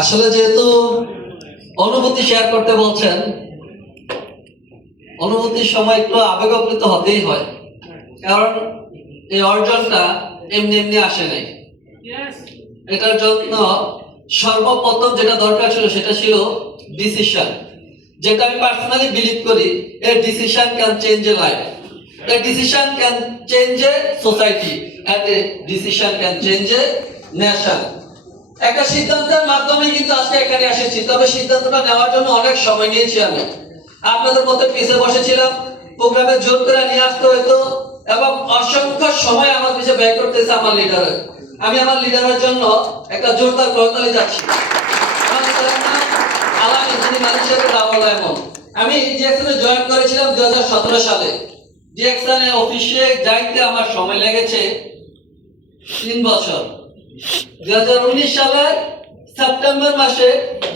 আসলে যেহেতু অনুভূতি শেয়ার করতে বলছেন অনুভূতির সময় একটু আবেগপ্লিত হতেই হয়। কারণ এই অর্জনটা এমনি এমনি আসে নাই। এটার জন্য সর্বপ্রথম যেটা দরকার ছিল সেটা ছিল ডিসিশন যেটা আমি পার্সোনালি বিলিভ করি a decision can change a life a decision can change a society and a decision can change a nation একটা সিদ্ধান্তের মাধ্যমে কিন্তু আজকে এখানে এসেছি। তবে সিদ্ধান্তটা নেওয়ার জন্য অনেক সময় নিয়েছি আমি। আপনাদের মধ্যে পিছিয়ে বসেছিলাম, প্রোগ্রামে জোর করে নিয়ে আসতে হতো এবং অসংখ্য সময় আমার পিছিয়ে ব্যয় করতেছে আমার লিডারের আমি আমার লিডারের জন্য একটা জোরদার করতালি যাচ্ছি। আমি জিএক্সনে জয়েন করেছিলাম দু হাজার সতেরো সালে। জিএক্সনে অফিসে যাইতে আমার সময় লেগেছে তিন বছর। দুই সালে সেপ্টেম্বর মাসে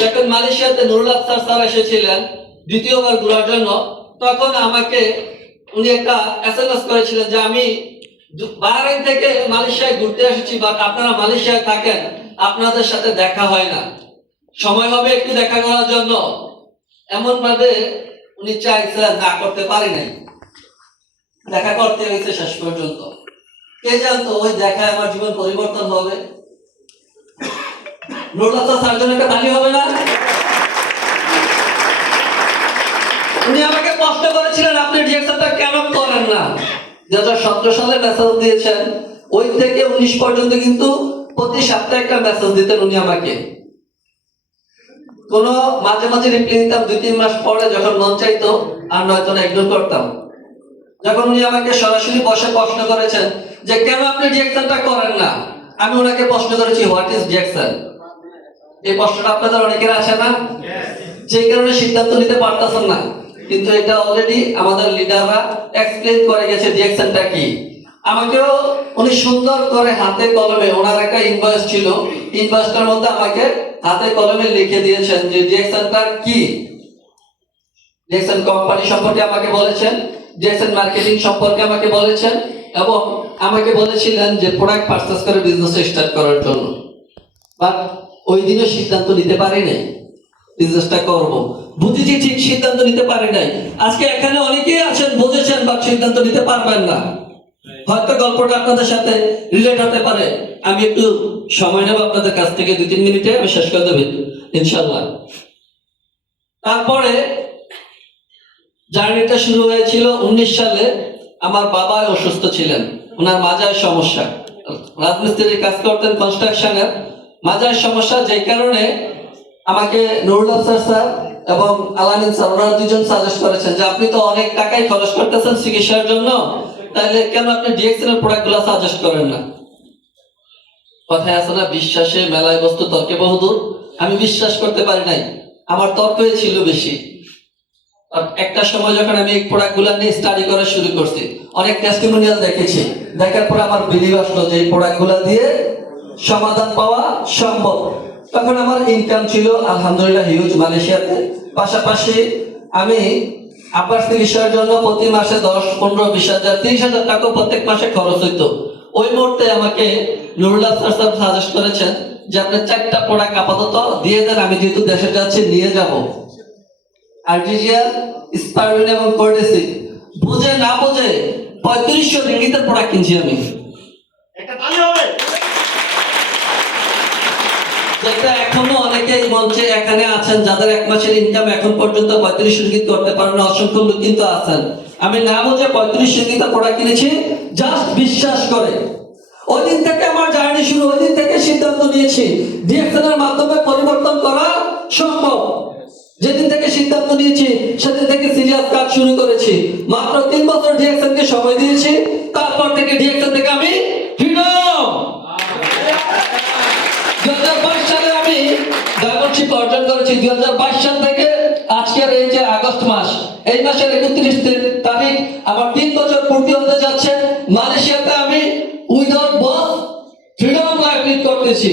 যখন মালয়েশিয়াতে নুরুল আফসার স্যার এসেছিলেন দ্বিতীয়বার ঘোরার জন্য, তখন আমাকে উনি একটা এস এম এস করেছিলেন যে আমি বাহরাইন থেকে মালয়েশিয়ায় ঘুরতে এসেছি বাট আপনারা মালয়েশিয়ায় থাকেন, আপনাদের সাথে দেখা হয় না। সময় হবে একটু দেখা করার জন্য। এমন ভাবে উনি চাইছিলেন না করতে পারি নাই। দেখা করতে হয়েছে শেষ পর্যন্ত। কে জানতো ওই দেখায় আমার জীবন পরিবর্তন হবে? নুরুল্লাহ একটা হবে না? উনি আমাকে করেছিলেন, আপনি কেন করেন না? দু হাজার সতেরো সালে মেসেজ দিয়েছেন। ওই থেকে উনিশ পর্যন্ত কিন্তু প্রতি সপ্তাহে একটা মেসেজ দিতেন উনি আমাকে। কোনো মাঝে মাঝে রিপ্লাই দিতাম, দুই, তিন মাস পরে যখন মন চাইতো, আর নয়তো না ইগনোর করতাম। যখন উনি আমাকে সরাসরি বসে প্রশ্ন করেছেন যে কেন আপনি রিয়াকশনটা করেন না? আমি ওনাকে প্রশ্ন করেছি হোয়াট ইজ রিয়াকশন এই প্রশ্নটা আপনাদের অনেকের আসে না? যে কারণে সিদ্ধান্ত নিতে পারতেছেন না। কিন্তু এটা অলরেডি আমাদের লিডাররা এক্সপ্লেন করে গেছে রিয়াকশনটা কি। আমাকেও উনি সুন্দর করে হাতে কলমে, ওনার একটা ইনভয়েস ছিল। ইনভয়েসটার মধ্যে আমাকে হাতে কলমে লিখে দিয়েছেন যে রিয়াকশনটা কি। জ্যাকসন কোম্পানি সম্পর্কে আমাকে বলেছেন জ্যাকসন মার্কেটিং সম্পর্কে আমাকে বলেছেন, এবং আমাকে বলেছিলেন যে প্রোডাক্ট পারচেস করে বিজনেস স্টার্ট করার জন্য। বাট ওই দিনও সিদ্ধান্ত নিতে পারি নাই। বিজনেসটা করব। বুঝেছি ঠিক সিদ্ধান্ত নিতে পারি নাই। আজকে এখানে অনেকেই আছেন, বুঝেছেন বা সিদ্ধান্ত নিতে পারবেন না। হয়তো গল্পটা আপনাদের সাথে রিলেট হতে পারে। আমি একটু সময় নেব আপনাদের কাছ থেকে, দুই তিন মিনিটে আমি শেষ করে দেবেন ইনশাল্লাহ তারপরে জার্নিটা শুরু হয়েছিল উনিশ সালে। আমার বাবা অসুস্থ ছিলেন। ওনার মাজার সমস্যা। রাজমিস্ত্রির কাজ করতেন কনস্ট্রাকশনের মাজার সমস্যা যে কারণে আমাকে নুরুল আফসার স্যার এবং আলামিন স্যার, ওনারা দুজন সাজেস্ট করেছেন যে আপনি তো অনেক টাকাই খরচ করতেছেন চিকিৎসার জন্য তাহলে কেন আপনি ডিএক্সএল এর প্রোডাক্টগুলো সাজেস্ট করেন না? কথায় আছে না বিশ্বাসে মেলায় বস্তু তর্কে বহুদূর। আমি বিশ্বাস করতে পারি নাই। আমার তর্কই ছিল বেশি। একটা সময় যখন আমি প্রোডাক্টগুলো নিয়ে স্টাডি করা শুরু করছি, অনেক টেস্টিমোনিয়াল দেখেছি। দেখার পর আমার বিলিভ আসলো যে প্রোডাক্টগুলো দিয়ে সমাধান পাওয়া সম্ভব। তখন আমার ইনকাম ছিল, আলহামদুলিল্লাহ হিউজ মালয়েশিয়াতে। পাশাপাশি আমি আব্বাস চিকিৎসার জন্য প্রতি মাসে দশ, পনেরো, বিশ হাজার, তিরিশ হাজার টাকা প্রত্যেক মাসে খরচ হইতো। ওই মুহূর্তে আমাকে নুরুল্লাহ স্যার সাজেস্ট করেছেন যে আপনি চারটা প্রোডাক্ট আপাতত দিয়ে দেন, আমি যেহেতু দেশে যাচ্ছি, নিয়ে যাব। আর্টিজিয়াল স্পাইরুলিন এবং কোর্টেসি। বুঝে না বুঝে পঁয়ত্রিশশো রিঙ্গিতের প্রোডাক্ট কিনছি আমি। যেটা এখনও অনেকে এই মঞ্চে এখানে আছেন যাদের এক মাসের ইনকাম এখন পর্যন্ত পঁয়ত্রিশ রিঙ্গিত করতে পারেন না, অসংখ্য লোক কিন্তু আছেন। আমি না বুঝে পঁয়ত্রিশ রিঙ্গিতের প্রোডাক্ট কিনেছি জাস্ট বিশ্বাস করে। ওই দিন থেকে আমার জার্নি শুরু ওই দিন থেকে সিদ্ধান্ত নিয়েছি। ডিএক্সএল এর মাধ্যমে পরিবর্তন করা সম্ভব। যেদিন থেকে সিদ্ধান্ত নিয়েছি, সেদিন থেকে সিরিয়াস কাজ শুরু করেছি। মাত্র তিন বছর ডিএক্সএল কে সময় দিয়েছি, তারপর থেকে ডিএক্সএল থেকে আমি ফ্রিডম দুই হাজার বাইশ সালে আমি ডায়মন্ডশিপ অর্জন করেছি দুই হাজার বাইশ সাল থেকে আজকের এই যে আগস্ট মাস, এই মাসের একত্রিশ তারিখ আমার তিন বছর পূর্তি হতে যাচ্ছে। মালয়েশিয়াতে আমি উইদাউট বস ফ্রিডম লাইফ করতেছি।